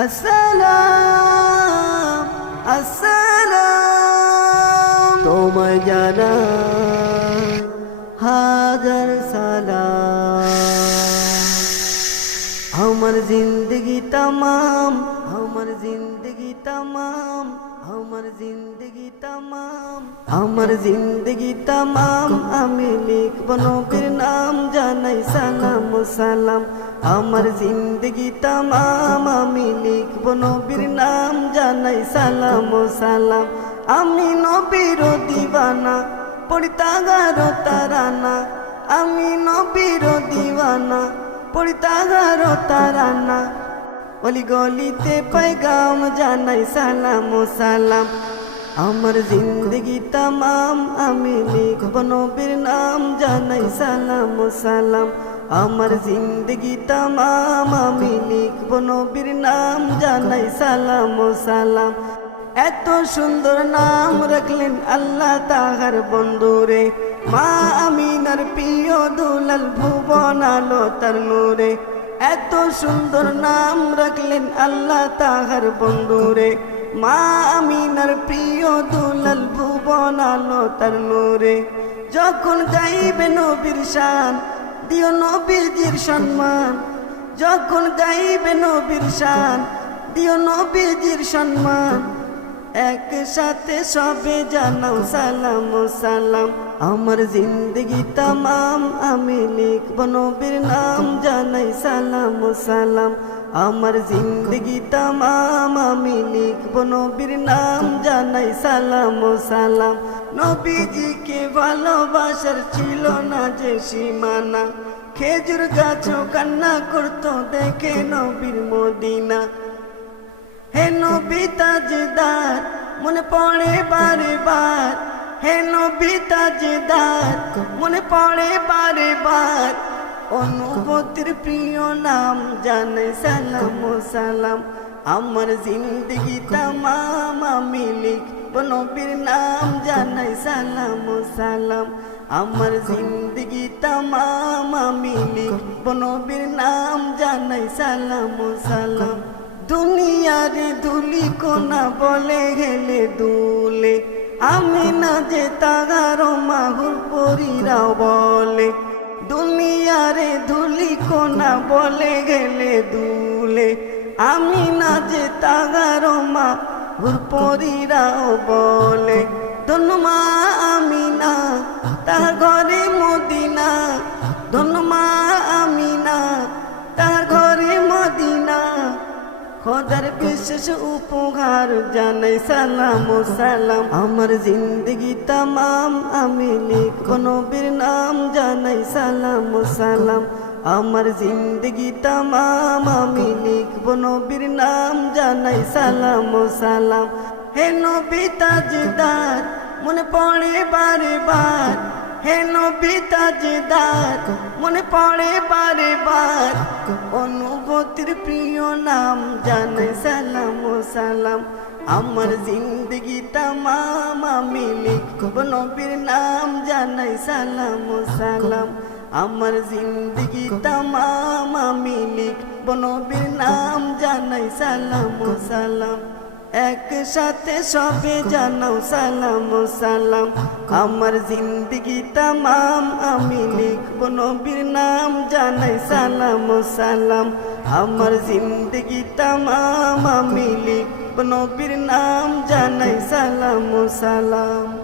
আসসালাম আসসালাম। তোমায় জানাই হাজার সালাম। আমার জিন্দগি তমাম, আমার জিন্দগি তমাম, আমার জিন্দগি তমাম, আমার জিন্দগি তমাম। আমি লিখব নবীর নাম, জানাই সালাম সালাম। আমার জিন্দগি তমাম, আমি লিখব নবীর নাম, জানাই সালাম ও সালাম। আমি নবীর দিবানা পড়িতাগার তারানা। আমি নবীর দিওয়ানা পড়িতাগার তারানা। অলি গলিতে পাইগাম জানাই সালাম ও সালাম। আমার জিন্দগি তামাম, আমি লিখব নবীর নাম, জানাই সালাম ও সালাম। আমার জিন্দগি তামাম, আমি লিখব নবীর নাম, জানাই সালাম ও সালাম। এত সুন্দর নাম রাখলেন আল্লাহ তাহার বন্ধুরে মা আমিনার প্রিয় দুলাল ভুবন আলো তার নূরে। এত সুন্দর নাম রাখলেন আল্লাহ তাহার বন্ধুরে মা আমিনার প্রিয় দুলাল ভুবন আলো তার নূরে। যখন গাইবে নবীর শান দিও নবীজির সম্মান। যখন গাইবে নবীর শান, দিও নবীজির সম্মান। একসাথে সবে জানাও সালাম সালাম। আমার জিন্দগি তামাম, আমি লিখব নবীর নাম, জানাই সালাম সালাম। আমার জিন্দগি তামাম, আমি লিখব নবীর নাম, জানাই সালাম সালাম। নবীজিকে ভালোবাসার ছিল না যে সীমানা। খেজুর গাছও কান্না করতো, দেখে নবীর মদিনা। হে নবী তাজদার, মনে পড়ে বারে বার হে নবী তাজদার, মনে পড়ে বারে বার অনুভূতির প্রিয় নাম জানে, সালাম সালাম। আমার জিন্দগি তামাম আমি লিখব নবীর নাম জানাই সালাম সালাম। আমার জিন্দগি তামাম আমি লিখব নবীর নাম জানাই সালাম সালাম। দুনিয়ারে দুলি কোনা বলে গেলে দুলে। আমি না যে তাগার মাহুর পরিরাও বলে। দুনিয়ারে ধুলি কোনা বলে গেলে দুলে। আমি না যে তাগার মাহুর পরিরাও বলে, ধন্যমা আমি না তার ঘরে মদিনা। ধন্যমা আমি না তার ঘরে মদিনা। খোদার বিশেষ উপহার জানাই, সালাম ও সালাম। আমার জিন্দগি তামাম, আমি লিখব নবীর নাম জানাই, সালাম ও সালাম। আমার জিন্দগি তামাম, আমি নবীর নাম জানাই সালাম সালাম। হে নবী তাজদার, মনে পড়ে বারে বার হে নবী তাজদার, মনে পড়ে বারে বার অনুভূতির প্রিয় নাম জানাই সালাম সালাম। আমার জিন্দগি তামাম আমি লিখব, নবীর নাম জানাই সালাম সালাম। আমার জিন্দগি তামাম আমি লিখব। নবীর নাম জানাই সালাম সালাম। একসাথে সবে জানাও সালাম সালাম। আমার জিন্দগি তামাম আমি লিখব নবীর নাম জানাই সালাম সালাম। আমার জিন্দগি তামাম আমি লিখব নবীর নাম জানাই সালাম সালাম।